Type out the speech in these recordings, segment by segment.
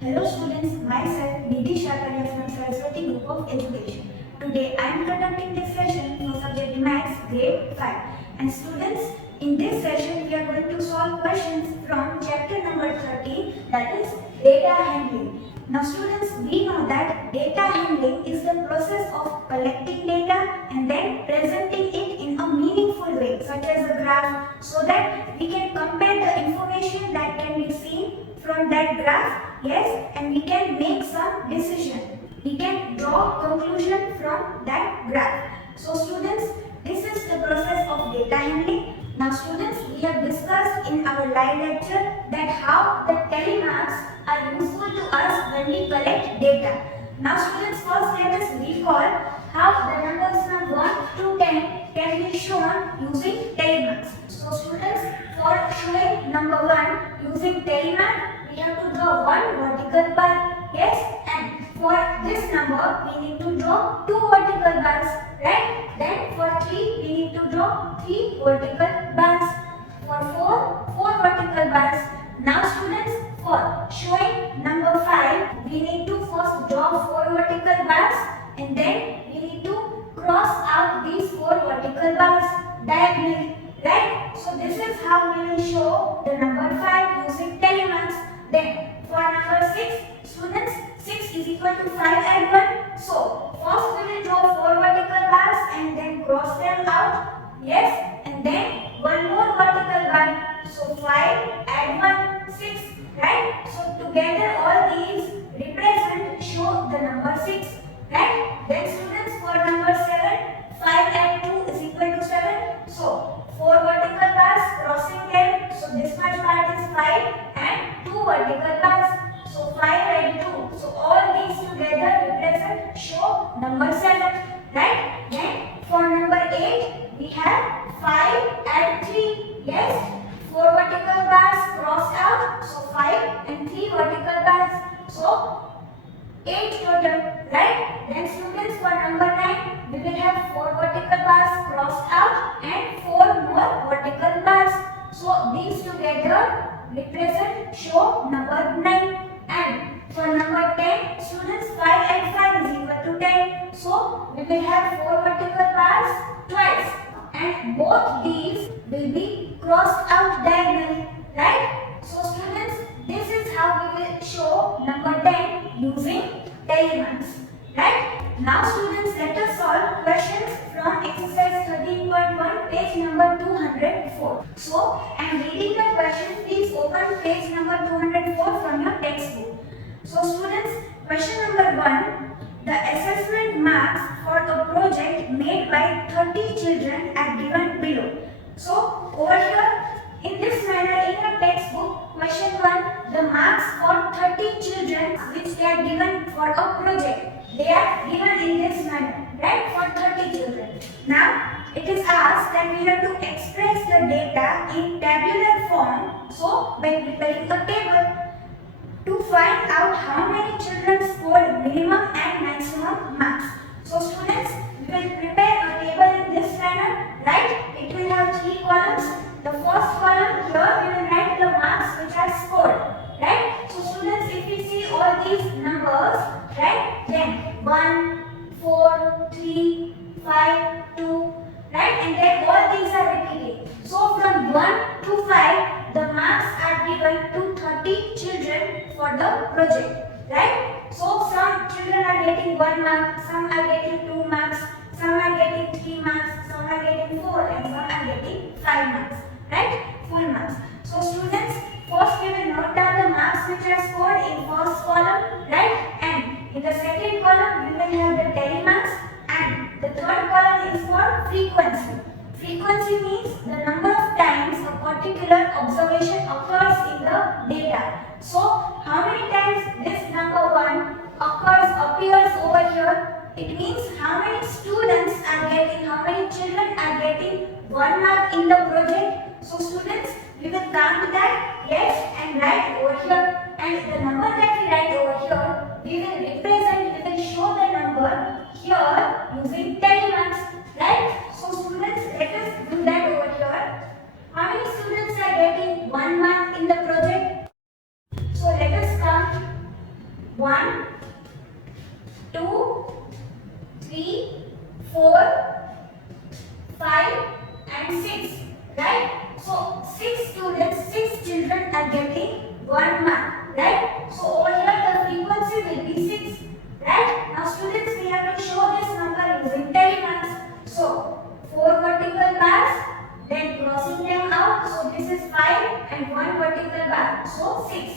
Hello students, myself Nidhi Shakaria from Saraswati Group of Education. Today I am conducting this session for subject Maths Grade 5. And students, in this session we are going to solve questions from chapter number 13, that is data handling. Now students, we know that data handling is the process of collecting data and then presenting it in a meaningful way, such as a graph, so that we can compare the information that can be seen from that graph, yes, and we can make some decision. We can draw conclusion from that graph. So students, this is the process of data handling. Now students, we have discussed in our live lecture that how the telemarks are useful to us when we collect data. Now students, first let us recall how the numbers from 1 to 10 can be shown using telemarks. So students, for showing number 1 using telemark, we have to draw one vertical bar, yes, and for this number we need to draw two vertical bars, right? Then for 3 we need to draw three vertical bars. For 4 vertical bars. Now students, for showing number 5 we need to first draw 4 vertical bars and then we need to cross out these 4 vertical bars diagonally, right? So this is how we will show the number 5 using telemarks. Then for number 6, students, 6 is equal to 5 and 1. So first we will draw 4 vertical bars and then cross them out. Yes, and then one more vertical bar. So 5 add 1, 6, right? So together all these represent, show the number 6, right? Then students, for number 7, 5 and 2 is equal to 7. So 4 vertical bars crossing them. So this much part is 5 and 2 vertical bars. So 5 and 2. So all these together represent, show number 7, right? Then for number 8 we have 5 and 3. Yes, 4 vertical bars crossed out. So 5 and 3 vertical bars. So 8 total, right? Then students, for number 9 we will have 4 vertical bars crossed out and 4 more vertical bars. So these together represent, show number 9. And for number 10, students, 5 and 5 is equal to 10. So we will have 4 vertical bars twice and both these will be crossed out diagonally, right? So students, this is how we will show number 10 using telemarks, right? Now students, let us solve questions from exercise 13.1, page number 204. So I am reading the question. Please open page number 204 from your textbook. So students, question number 1. The assessment marks for a project made by 30 children are given below. So over here, in this manner, in your textbook, question 1, the marks for 30 children which they are given for a project, they are given in this manner, right, for 30 children. Now, it is asked that we have to express the data in tabular form, so by preparing a table to find out how many children scored minimum and maximum marks. So students, we will prepare a table in this manner, right? It will have 3 columns. The first column here we will write the marks which are scored, right? So students, if we see all these numbers, right, then 1, 4, 3, 5, 2, right, and then all these are repeating. So from 1 to 5, the marks are given to 30 children for the project, right? So some children are getting 1 mark, some are getting 2 marks, some are getting 3 marks, some are getting 4, and some are getting 5 marks, right? Full marks. So students, first we will note down the marks which are scored in first column, right? And in the second column we will have the telemarks, and the third column is for frequency. Frequency means the number of times a particular observation occurs in the data. So how many times this number 1 appears over here? It means how many students are getting, how many children are getting 1 mark in the project. So students, we will count that, yes, and write over here. And the number that we write over here, we will represent, we will show the number here using telemarks, right? So students, let us do that over here. How many students are getting 1 mark in the project? So let us count. 1, 2, 3, 4, 5 and 6, right? So 6 students, 6 children are getting 1 mark, right? So over here the frequency will be 6, right? Now students, we have to show this number using telemarks. So 4 vertical bars, then crossing them out. So this is 5 and 1 vertical bar. So 6.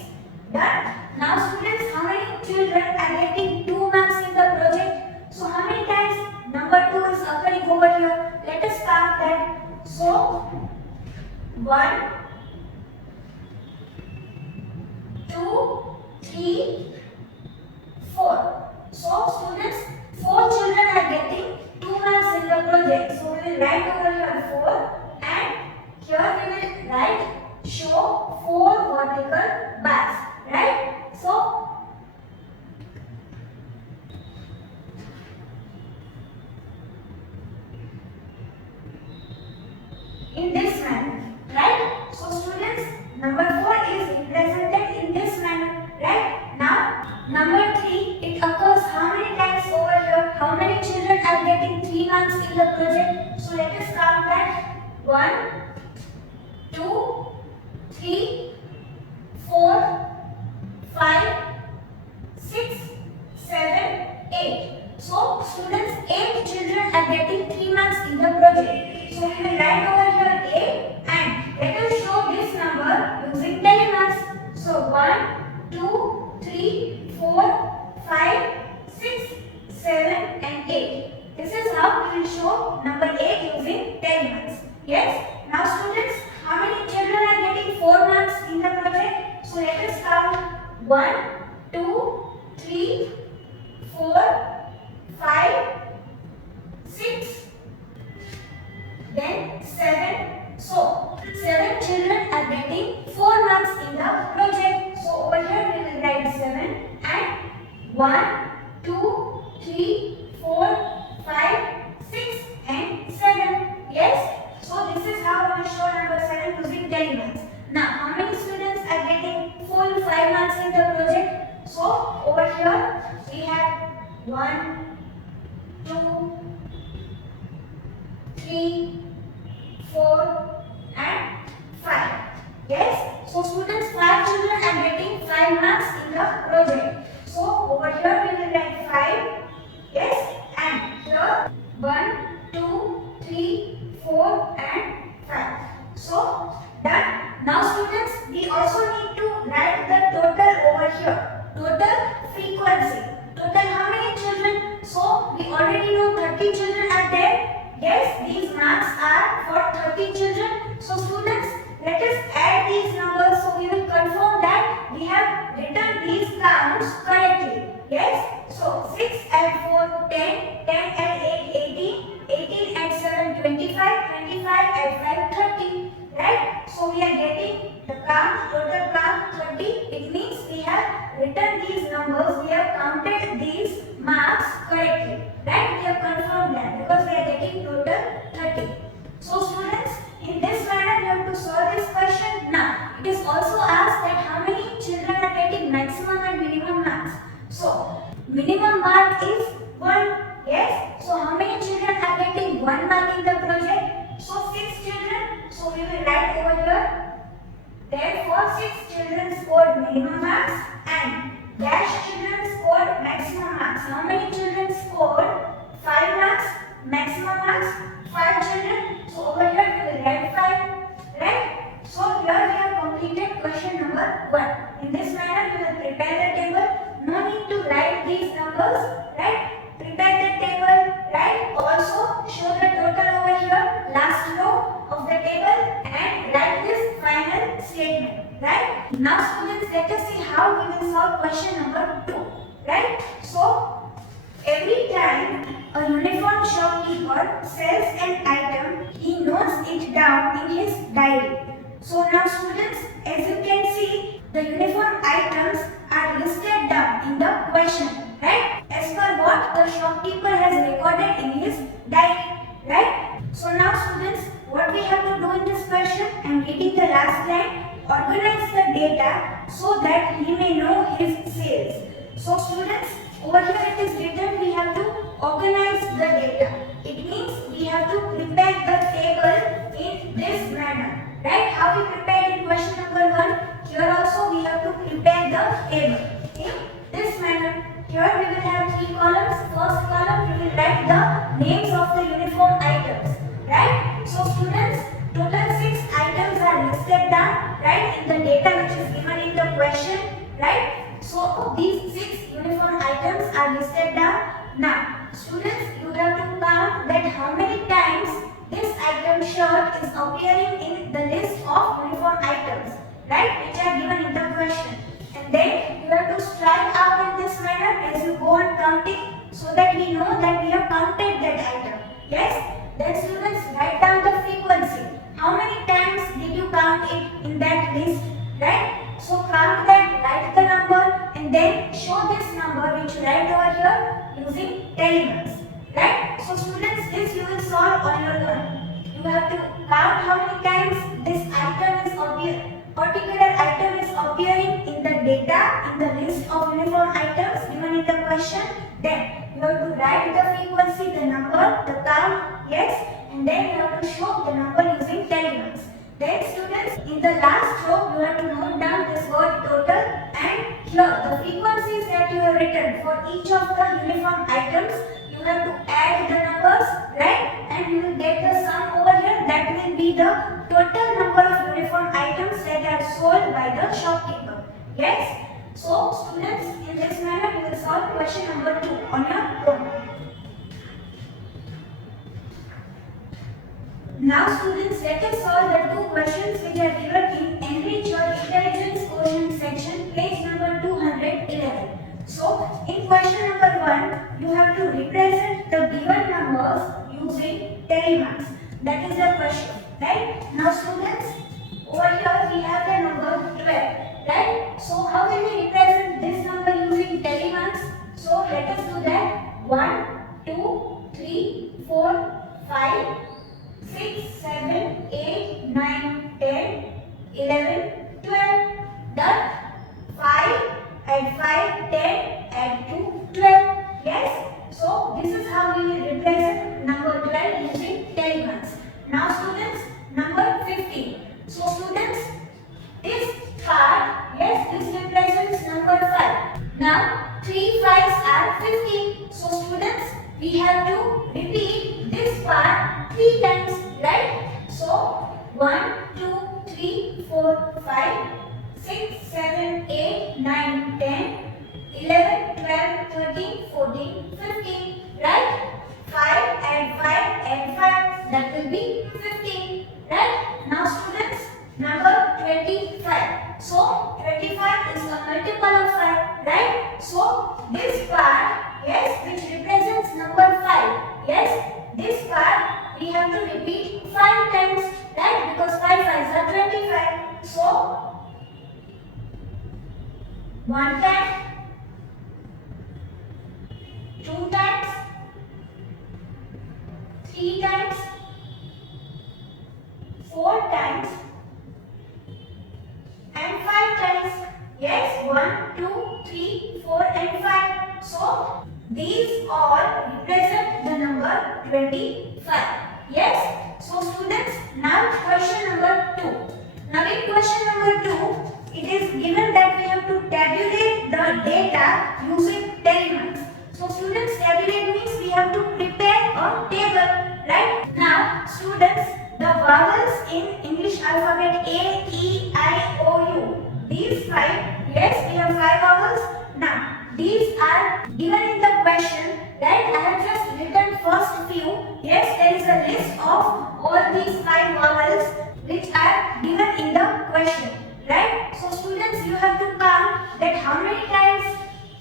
Done. Now students, how many children are getting 2 marks in the project? So how many times number 2 is occurring over here? Let us count that. So 1, 2, 3, 4. So students, 4 children are getting 2 marks in the project. So we will write over here 4 and here we will write show 4 vertical bars. Right? So in this manner, right? So students, number 4 is represented in this manner, right? Now number 3, it occurs how many times over here? How many children are getting 3 marks in the project? So let us count that. 1, 2, 3, 4, 5, 6, 7, 8. So students, 8 children are getting 3 marks in the project. So we will write over here 8 and let us show this number using telemarks. So 1, 2, 3, 4, 5, 6, 7 and 8. This is how we will show number 8 using telemarks. Yes? Now students, how many children are getting 4 marks in the project? So let us count. 1, 2, 3, 4, 5, 6, then 7. So 7 children are getting 4 marks in the project. So over here we will write 7 and 1, 2, 3, 4, 5, 6 and 7. Yes? So this is how we will show number 7 using telemarks. Now how many students are getting full 5 marks in the project? So over here we have 1, 2, 3, 4 and 5. Yes? So students, 5 children are getting 5 marks in the project. So over here we will write 5. Yes? And here 1, 2, 3, 4 and 5. So done. Now students, we also need to write the total over here. Total frequency. Total how many children? So we already know 30 children are there. Yes, these marks are for 30 children. So students, let us add these numbers. So we will confirm that we have written these counts correctly. Yes. So 6 and 4, 10, 10 and 8, 18, 18 and 7, 25, 25 and 5, 30. Right? So we are getting the count, total count 30. It means we have written these numbers, we have counted these marks correctly. Right? We have confirmed that because we are getting total 30. So students, in this manner you have to solve this question. Now, it is also asked that how many children are getting maximum and minimum marks. So, minimum mark is 1. Yes? So, how many children are getting 1 mark in the project? So, 6 children. So we will write over here. Therefore, 6 children scored minimum marks and dash children scored maximum marks. How many children scored 5 marks? Maximum marks 5 children. So over here we will write 5. Right? So here we have completed question number 1. In this manner we will prepare the table. No need to write these numbers. Right? Prepare the table. Right? Also show the total over here. Last row of the table and write this final statement. Right? Now students, let us see how we will solve question number 2. Right? So every time a uniform shopkeeper sells an item, he notes it down in his diary. So now students, as you can see, the uniform items are listed down in the question. Right? As per what the shopkeeper has recorded in his diary. Right? So now students, what we have to do in this question, I am reading the last line. Organize the data so that he may know his sales. So students, over here it is written we have to organize the data. It means we have to prepare the table in this manner. Right? How we prepared in question number 1, here also we have to prepare the table in this manner. Here we will have 3 columns. First column we will write the names of the uniform items. Right? So students, total 6 items are listed down, right, in the data which is given in the question. Right? So these 6 uniform items are listed down. Now, students, you have to count that how many times this item shirt is appearing in the list of uniform items, right, which are given in the question. And then you have to strike out in this manner as you go on counting, so that we know that we have counted that item. Yes? Then students, write down the frequency. How many times did you count it in that list? Right? So count that, write the number, and then show this number which you write over here using telegrams. Right? So students, this you will solve on your own. You have to count how many times this item is appearing. Particular item is appearing in the data, in the list of uniform items given in the question. Then you have to write the frequency, the number, the count, yes, and then you have to show the number using telegrams. Then students, in the last row, you have to note down this word total, and here the frequencies that you have written for each of the uniform items, you have to add the numbers, right, and you will get the sum over here. That will be the total number of uniform items that are sold by the shopkeeper. Yes? So students, in this manner you will solve question number 2 on your own. Now students, let us solve the 2 questions which are given in Enrich Your Intelligence Quotient section, page number 211. So, in question number 1, you have to represent the given numbers using telegrams. That is the question, right? Now students, over here we have the number 12, right? So, how will we represent this number using telegrams? So, let us do that. 1, 2, 3, 4, 5, 6, 7, 8, 9, 10, 11, 12. Done? 5, add 5, 10, add 2, 12. Yes? So, this is how we will represent number 12 using telegrams. Now students, number 15. So students, this part, yes, this represents number 5. Now, 3 5s are 15. So students, we have to repeat this part 3 times, right? So, 1, 2, 3, 4, 5, 6, 7, 8, 9, 10, 11, 12, 13, 14, 15, right? 5 and 5 and 5, that will be 15, right? Now students, number 25. So, 25 is a multiple of 5, right? So, this part, yes, which represents number 5, yes, this part we have to repeat 5 times, right? Because 5 5s are 25. So, 1 time, 2 times, 3 times, 4 times, and 5 times. Yes, 1, 2, 3, 4 and 5. So, these all represent the number 25. Yes. So, students, now question number 2. Now, in question number 2, it is given that we have to tabulate the data using telegrams. So, students, tabulate means we have to prepare a table, right? Now, students, the vowels in English alphabet A, E, I, O, U. These 5, yes, we have 5 vowels. Now, these are given in the question, right? I have just written first few. Yes, there is a list of all these 5 vowels which are given in the question, right? So, students, you have to count that how many times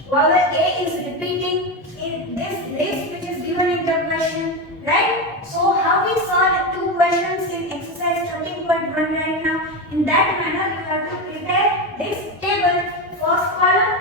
vowel A is repeating in this list which is given in the question, right? So, how we solve 2 questions in exercise 13.1 right now? In that manner, you have to prepare this table. First column,